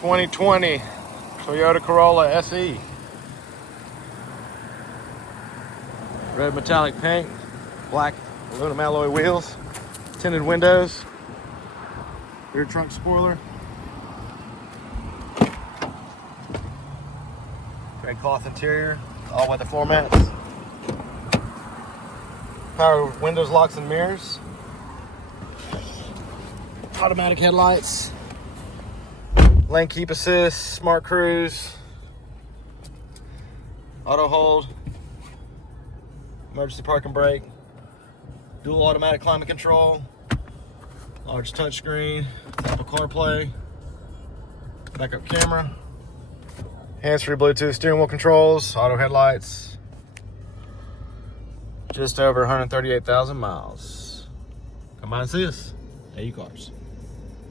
2020 Toyota Corolla SE. Red metallic paint, black aluminum alloy wheels, tinted windows, rear trunk spoiler, gray cloth interior, all weather floor mats, power windows, locks and mirrors, automatic headlights, lane keep assist, smart cruise, auto hold, emergency parking brake, dual automatic climate control, large touchscreen, Apple CarPlay, backup camera, hands-free Bluetooth steering wheel controls, auto headlights. Just over 138,000 miles. Come by and see us. AU Cars.